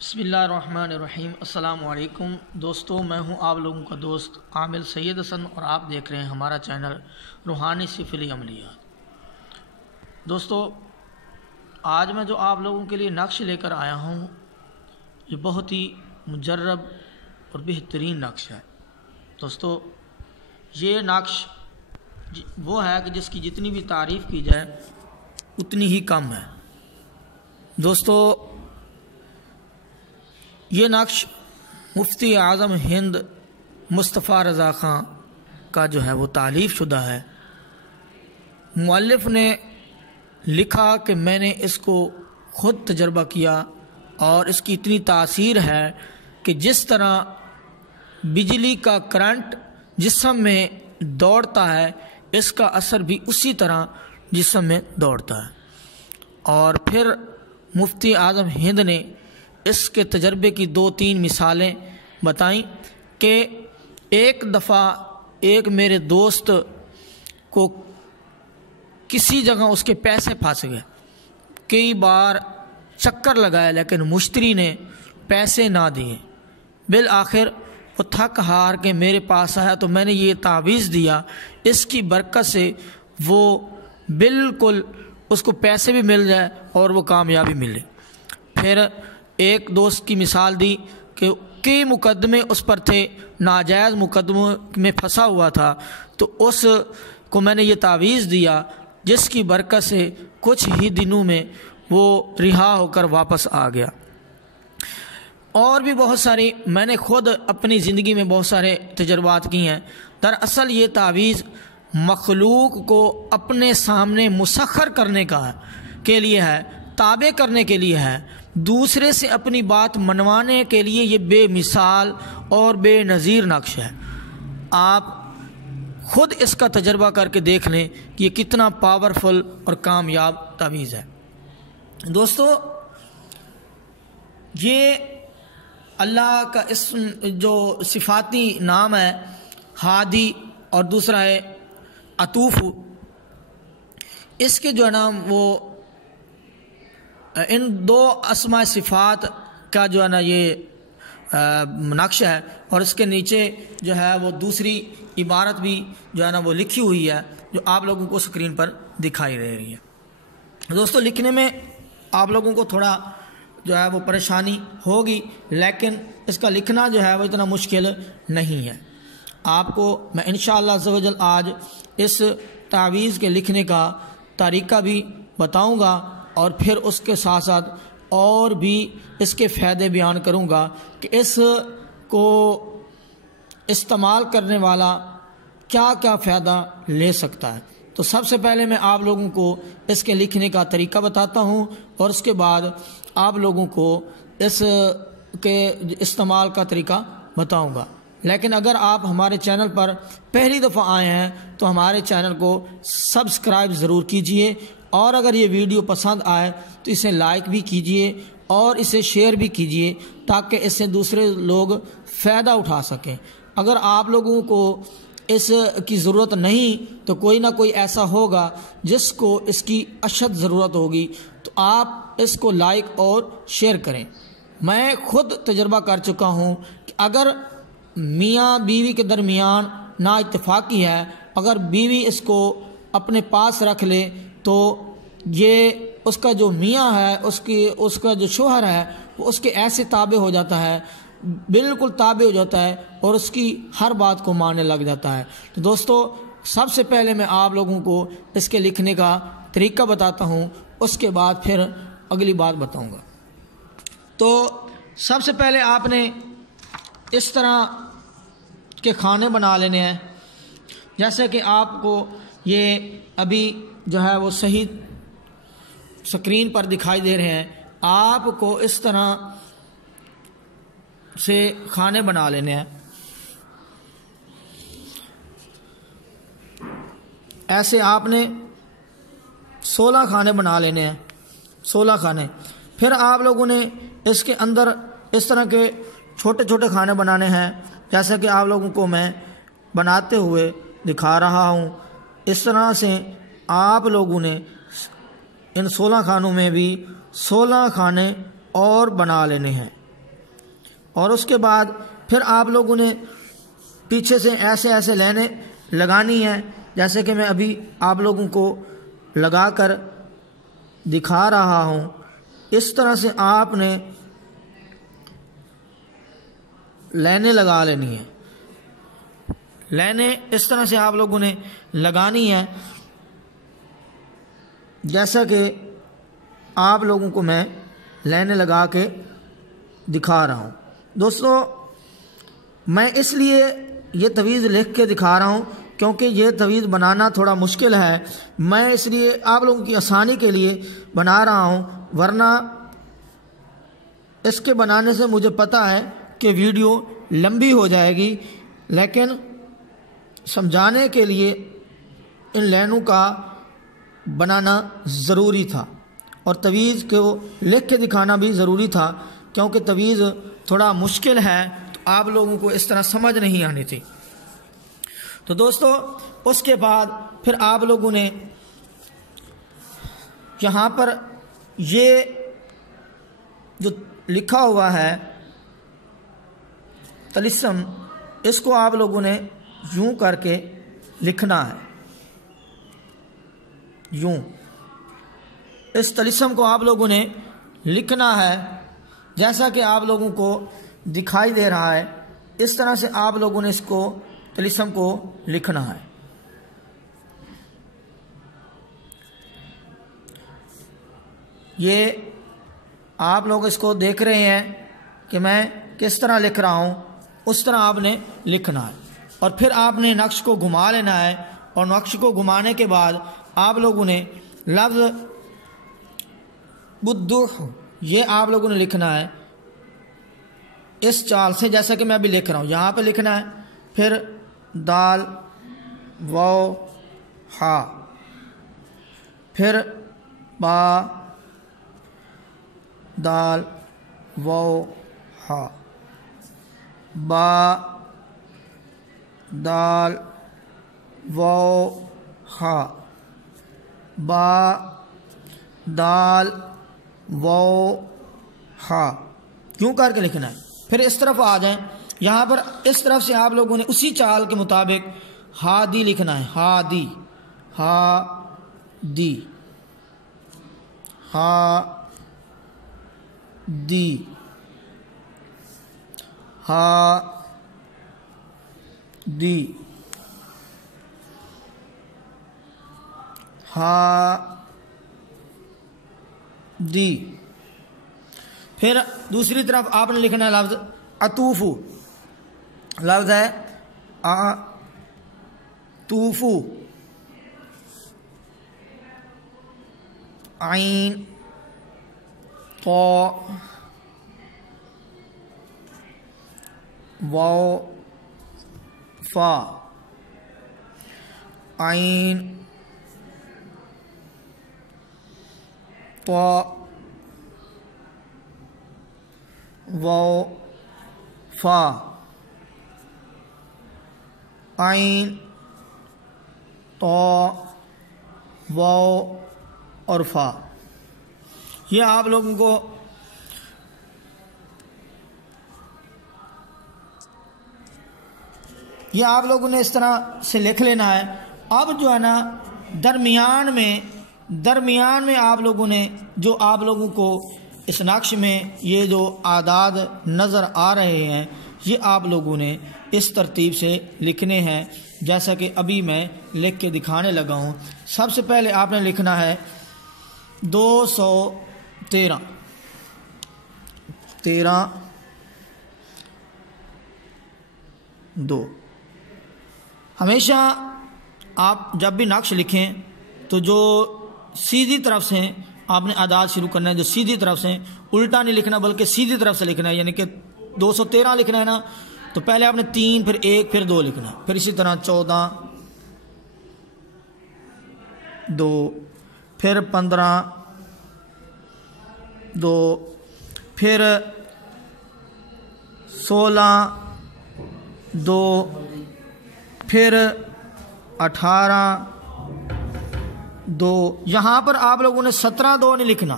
بسم اللہ الرحمن الرحیم۔ السلام علیکم دوستو، میں ہوں آپ لوگوں کا دوست عامل سید حسن اور آپ دیکھ رہے ہیں ہمارا چینل روحانی سفلی عملیات۔ دوستو، آج میں جو آپ لوگوں کے لیے نقش لے کر آیا ہوں یہ بہت ہی مجرب اور بہترین نقش ہے۔ دوستو، یہ نقش وہ ہے کہ جس کی جتنی بھی تعریف کی جائے اتنی ہی کم ہے۔ دوستو، یہ نقش مفتی اعظم ہند مصطفیٰ رضا خان کا جو ہے وہ تالیف شدہ ہے۔ مؤلف نے لکھا کہ میں نے اس کو خود تجربہ کیا اور اس کی اتنی تاثیر ہے کہ جس طرح بجلی کا کرنٹ جسم میں دوڑتا ہے اس کا اثر بھی اسی طرح جسم میں دوڑتا ہے۔ اور پھر مفتی اعظم ہند نے اس کے تجربے کی 2-3 مثالیں بتائیں کہ ایک دفعہ ایک میرے دوست کو کسی جگہ اس کے پیسے پھنس گئے، کئی بار چکر لگایا لیکن مشتری نے پیسے نہ دیے۔ بالآخر وہ تھک ہار کے میرے پاس آیا تو میں نے یہ تعویذ دیا، اس کی برکت سے وہ بالکل اس کو پیسے بھی مل جائے اور وہ کامیابی ملے۔ پھر ایک دوست کی مثال دی کہ کئی مقدمے اس پر تھے، ناجائز مقدموں میں پھنسا ہوا تھا، تو اس کو میں نے یہ تعویذ دیا جس کی برکت سے کچھ ہی دنوں میں وہ رہا ہو کر واپس آ گیا۔ اور بھی بہت ساری میں نے خود اپنی زندگی میں بہت سارے تجربات کی ہیں۔ دراصل یہ تعویذ مخلوق کو اپنے سامنے مسخر کرنے کے لیے ہے، تابع کرنے کے لیے ہے، دوسرے سے اپنی بات منوانے کے لیے یہ بے مثال اور بے نظیر نقش ہے۔ آپ خود اس کا تجربہ کر کے دیکھ لیں کہ یہ کتنا پاورفل اور کامیاب تعویذ ہے۔ دوستو، یہ اللہ کا اسم جو صفاتی نام ہے ہادی اور دوسرا ہے عطوف، اس کے جو ہے نا وہ ان 2 اسماء صفات کا جو ہے نا یہ نقش ہے، اور اس کے نیچے جو ہے وہ دوسری عبارت بھی جو ہے نا وہ لکھی ہوئی ہے جو آپ لوگوں کو اسکرین پر دکھائی دے رہی ہے۔ دوستو، لکھنے میں آپ لوگوں کو تھوڑا جو ہے وہ پریشانی ہوگی، لیکن اس کا لکھنا جو ہے وہ اتنا مشکل نہیں ہے۔ آپ کو میں انشاءاللہ عز و جل آج اس تعویذ کے لکھنے کا طریقہ بھی بتاؤں گا، اور پھر اس کے ساتھ ساتھ اور بھی اس کے فائدے بیان کروں گا کہ اس کو استعمال کرنے والا کیا کیا فائدہ لے سکتا ہے۔ تو سب سے پہلے میں آپ لوگوں کو اس کے لکھنے کا طریقہ بتاتا ہوں، اور اس کے بعد آپ لوگوں کو اس کے استعمال کا طریقہ بتاؤں گا۔ لیکن اگر آپ ہمارے چینل پر پہلی دفعہ آئے ہیں تو ہمارے چینل کو سبسکرائب ضرور کیجئے، اور اگر یہ ویڈیو پسند آئے تو اسے لائک بھی کیجئے اور اسے شیئر بھی کیجئے تاکہ اس سے دوسرے لوگ فائدہ اٹھا سکیں۔ اگر آپ لوگوں کو اس کی ضرورت نہیں تو کوئی نہ کوئی ایسا ہوگا جس کو اس کی اشد ضرورت ہوگی، تو آپ اس کو لائک اور شیئر کریں۔ میں خود تجربہ کر چکا ہوں کہ اگر میاں بیوی کے درمیان نا اتفاقی ہے، اگر بیوی اس کو اپنے پاس رکھ لے تو یہ اس کا جو میاں ہے، اس کا جو شوہر ہے، وہ اس کے ایسے تابع ہو جاتا ہے، بالکل تابع ہو جاتا ہے اور اس کی ہر بات کو ماننے لگ جاتا ہے۔ تو دوستو، سب سے پہلے میں آپ لوگوں کو اس کے لکھنے کا طریقہ بتاتا ہوں، اس کے بعد پھر اگلی بات بتاؤں گا۔ تو سب سے پہلے آپ نے اس طرح کے کھانے بنا لینے ہیں، جیسے کہ آپ کو یہ ابھی جو ہے وہ صحیح سکرین پر دکھائی دے رہے ہیں۔ آپ کو اس طرح سے کھانے بنا لینے ہیں، ایسے آپ نے 16 کھانے بنا لینے ہیں، 16 کھانے۔ پھر آپ لوگوں نے اس کے اندر اس طرح کے چھوٹے چھوٹے کھانے بنانے ہیں، جیسا کہ آپ لوگوں کو میں بناتے ہوئے دکھا رہا ہوں۔ اس طرح سے آپ لوگوں نے ان 16 کھانوں میں بھی 16 کھانے اور بنا لینے ہیں۔ اور اس کے بعد پھر آپ لوگوں نے پیچھے سے ایسے ایسے لائنیں لگانی ہیں، جیسے کہ میں ابھی آپ لوگوں کو لگا کر دکھا رہا ہوں۔ اس طرح سے آپ نے لائنیں لگا لینی ہیں، لائنیں اس طرح سے آپ لوگوں نے لگانی ہیں جیسا کہ آپ لوگوں کو میں لائنیں لگا کے دکھا رہا ہوں۔ دوستو میں اس لیے یہ تویز لکھ کے دکھا رہا ہوں کیونکہ یہ تویز بنانا تھوڑا مشکل ہے، میں اس لیے آپ لوگوں کی آسانی کے لیے بنا رہا ہوں، ورنہ اس کے بنانے سے مجھے پتہ ہے کہ ویڈیو لمبی ہو جائے گی، لیکن سمجھانے کے لیے ان لائنوں کا بنانا ضروری تھا اور تویز کو لکھ کے دکھانا بھی ضروری تھا، کیونکہ تویز تھوڑا مشکل ہے تو آپ لوگوں کو اس طرح سمجھ نہیں آنی تھی۔ تو دوستو اس کے بعد پھر آپ لوگوں نے یہاں پر یہ جو لکھا ہوا ہے طلسم، اس کو آپ لوگوں نے یوں کر کے لکھنا ہے، یوں اس طلسم کو آپ لوگوں نے لکھنا ہے جیسا کہ آپ لوگوں کو دکھائی دے رہا ہے، اس طرح سے آپ لوگوں نے اس کو طلسم کو لکھنا ہے۔ یہ آپ لوگ اس کو دیکھ رہے ہیں کہ میں کس طرح لکھ رہا ہوں، اس طرح آپ نے لکھنا ہے، اور پھر آپ نے نقش کو گھما لینا ہے، اور نقش کو گھمانے کے بعد آپ لوگوں نے لفظ بدح یہ آپ لوگوں نے لکھنا ہے اس چال سے، جیسا کہ میں ابھی لکھ رہا ہوں، یہاں پہ لکھنا ہے، پھر دال واو ہا، پھر با دال واو ہا، با دال واو ہا، با دال واو ہا، کیوں کر کے لکھنا ہے۔ پھر اس طرف آ جائیں، یہاں پر اس طرف سے آپ لوگوں نے اسی چال کے مطابق ہادی لکھنا ہے، ہادی ہا دی ہا دی ہا دی ہا دی۔ پھر دوسری طرف آپ نے لکھنا ہے لفظ اطوفو، لفظ ہے اطوفو، عین طا واو فا، عین طا واو فا، عین طا واو اور فا۔ یہ آپ لوگوں کو یہ آپ لوگوں نے اس طرح سے لکھ لینا ہے۔ اب جو ہے نا درمیان میں آپ لوگوں نے جو آپ لوگوں کو اس نقش میں یہ جو اعداد نظر آ رہے ہیں یہ آپ لوگوں نے اس ترتیب سے لکھنے ہیں جیسا کہ ابھی میں لکھ کے دکھانے لگا ہوں۔ سب سے پہلے آپ نے لکھنا ہے 213 2۔ ہمیشہ آپ جب بھی نقش لکھیں تو جو سیدھی طرف سے آپ نے اعداد شروع کرنا ہے، جو سیدھی طرف سے، الٹا نہیں لکھنا بلکہ سیدھی طرف سے لکھنا ہے، یعنی کہ 213 لکھنا ہے نا تو پہلے آپ نے 3 پھر 1 پھر 2 لکھنا ہے، پھر اسی طرح 14 2 پھر 15 2 پھر 16 2 پھر 18 2۔ یہاں پر آپ لوگوں نے 17 2 نہیں لکھنا،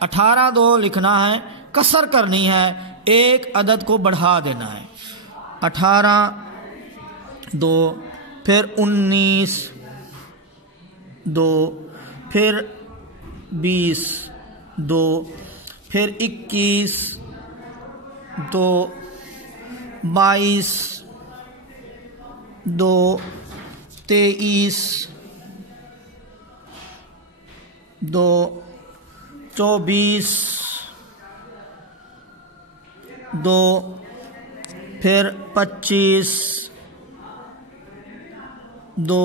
18 2 لکھنا ہے، کسر کرنی ہے، ایک عدد کو بڑھا دینا ہے، 18 2، پھر 19 2، پھر 20 2، پھر 21 2، 22 2، 23 2، 24 2، پھر 25 2،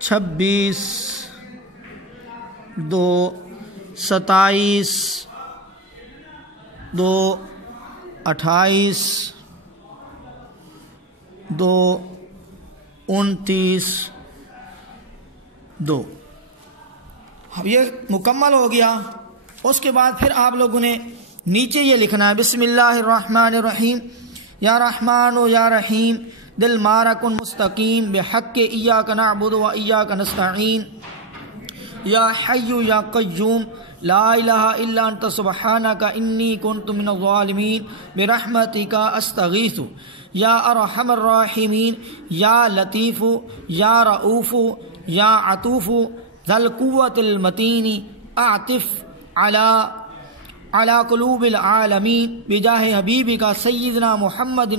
26 2، 27 2، 28 2، 29 2۔ اب یہ مکمل ہو گیا۔ اس کے بعد پھر آپ لوگوں نے نیچے یہ لکھنا ہے، بسم اللہ الرحمن الرحیم، یا رحمان و یا رحیم دل مارا کن مستقیم بحق ایاک نعبد و ایاک نستعین، یا حی یا قیوم لا الہ الا انت سبحانک انی کنت من الظالمین برحمتک استغیث، یا ارحم الراحمین یا لطیف یا رؤوف یا عطوف ذا القوة المتین اعطف علی قلوب العالمین بجاہ حبیبک سیدنا محمد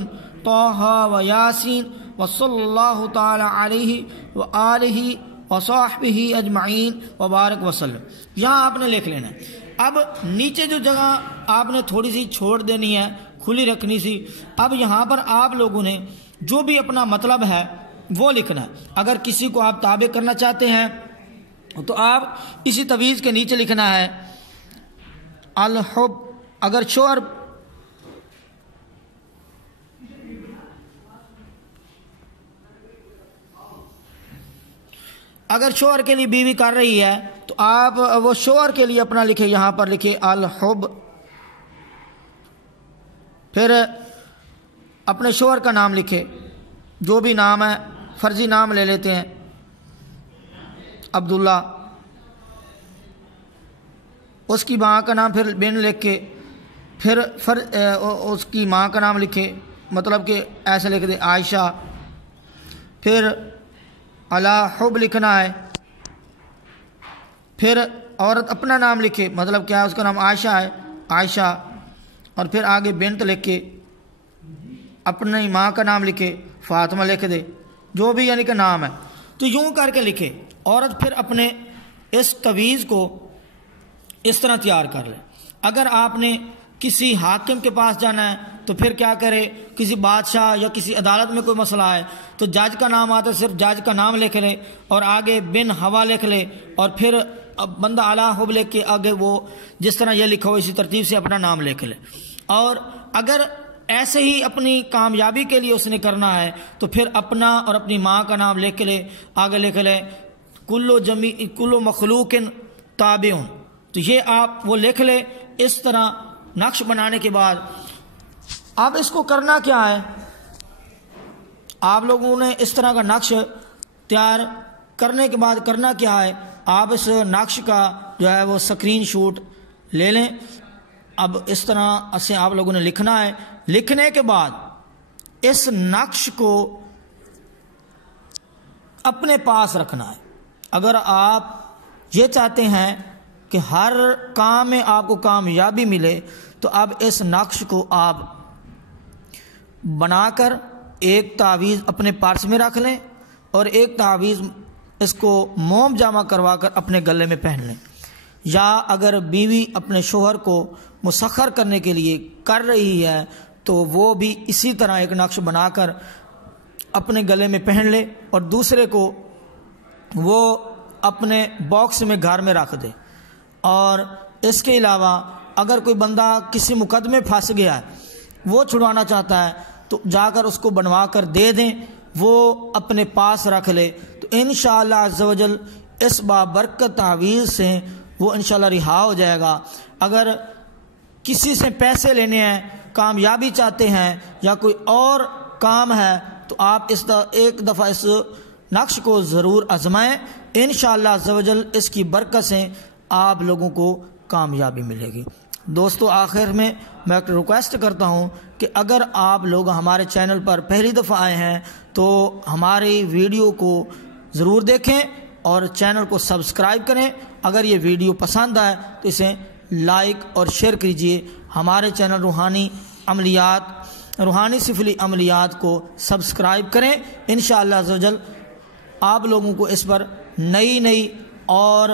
طہ و یاسین وصلی اللہ تعالی علیہ وآلہ وصحبہ اجمعین وبارک وسلم۔ یہاں آپ نے لکھ لینا ہے۔ اب نیچے جو جگہ آپ نے تھوڑی سی چھوڑ دینی ہے، کھلی رکھنی سی، اب یہاں پر آپ لوگوں نے جو بھی اپنا مطلب ہے وہ لکھنا ہے۔ اگر کسی کو آپ تابع کرنا چاہتے ہیں تو آپ اسی تویز کے نیچے لکھنا ہے الحب، اگر شوہر کے لیے بیوی کر رہی ہے تو آپ وہ شوہر کے لیے اپنا لکھے، یہاں پر لکھے الحب، پھر اپنے شوہر کا نام لکھے، جو بھی نام ہے، فرضی نام لے لیتے ہیں عبداللہ، اس کی ماں کا نام پھر بن لکھ کے، پھر اس کی ماں کا نام لکھے، مطلب کہ ایسے لکھ دے عائشہ، پھر علی حب لکھنا ہے، پھر عورت اپنا نام لکھے، مطلب کیا ہے اس کا نام عائشہ ہے، عائشہ، اور پھر آگے بنت لکھ کے اپنی ماں کا نام لکھے، فاطمہ لکھ دے، جو بھی یعنی کہ نام ہے تو یوں کر کے لکھے۔ عورت پھر اپنے اس تویز کو اس طرح تیار کر لے۔ اگر آپ نے کسی حاکم کے پاس جانا ہے تو پھر کیا کرے، کسی بادشاہ یا کسی عدالت میں کوئی مسئلہ ہے تو جج کا نام آتا ہے، صرف جج کا نام لکھ لے اور آگے بن ہوا لکھ لے، اور پھر بندہ اعلیٰ حب لکھ کے آگے وہ جس طرح یہ لکھا ہو اسی ترتیب سے اپنا نام لکھ لے۔ اور اگر ایسے ہی اپنی کامیابی کے لیے اس نے کرنا ہے تو پھر اپنا اور اپنی ماں کا نام لکھ لے، آگے لکھ لے کل مخلوق تابع، تو یہ آپ وہ لکھ لے۔ اس طرح نقش بنانے کے بعد اب اس کو کرنا کیا ہے، آپ لوگوں نے اس طرح کا نقش تیار کرنے کے بعد کرنا کیا ہے، آپ اس نقش کا جو ہے وہ اسکرین شاٹ لے لیں۔ اب اس طرح سے آپ لوگوں نے لکھنا ہے۔ لکھنے کے بعد اس نقش کو اپنے پاس رکھنا ہے۔ اگر آپ یہ چاہتے ہیں کہ ہر کام میں آپ کو کامیابی ملے تو اب اس نقش کو آپ بنا کر ایک تعویذ اپنے پرس میں رکھ لیں اور ایک تعویذ اس کو موم جامع کروا کر اپنے گلے میں پہن لیں، یا اگر بیوی اپنے شوہر کو مسخر کرنے کے لیے کر رہی ہے تو وہ بھی اسی طرح ایک نقش بنا کر اپنے گلے میں پہن لے اور دوسرے کو وہ اپنے باکس میں گھر میں رکھ دے۔ اور اس کے علاوہ اگر کوئی بندہ کسی مقدمے پھنس گیا ہے، وہ چھڑوانا چاہتا ہے تو جا کر اس کو بنوا کر دے دیں، وہ اپنے پاس رکھ لے، تو انشاءاللہ عز و جل اس بابرکت تعویذ سے وہ انشاءاللہ رہا ہو جائے گا۔ اگر کسی سے پیسے لینے ہیں، کامیابی چاہتے ہیں یا کوئی اور کام ہے تو آپ ایک دفعہ اس نقش کو ضرور آزمائیں، انشاءاللہ عز و جل اس کی برکت سے آپ لوگوں کو کامیابی ملے گی۔ دوستو آخر میں ایک ریکویسٹ کرتا ہوں کہ اگر آپ لوگ ہمارے چینل پر پہلی دفعہ آئے ہیں تو ہماری ویڈیو کو ضرور دیکھیں اور چینل کو سبسکرائب کریں. اگر یہ ویڈیو پسند آئے تو اسے لائک اور شیئر کیجیے. ہمارے چینل روحانی سفلی عملیات کو سبسکرائب کریں. انشاءاللہ عز و جل آپ لوگوں کو اس پر نئی اور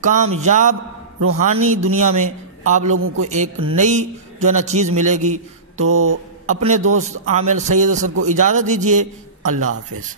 کامیاب روحانی دنیا میں آپ لوگوں کو ایک نئی چیز ملے گی. تو اپنے دوست عامر سید حسن کو اجازت دیجیے. اللہ حافظ.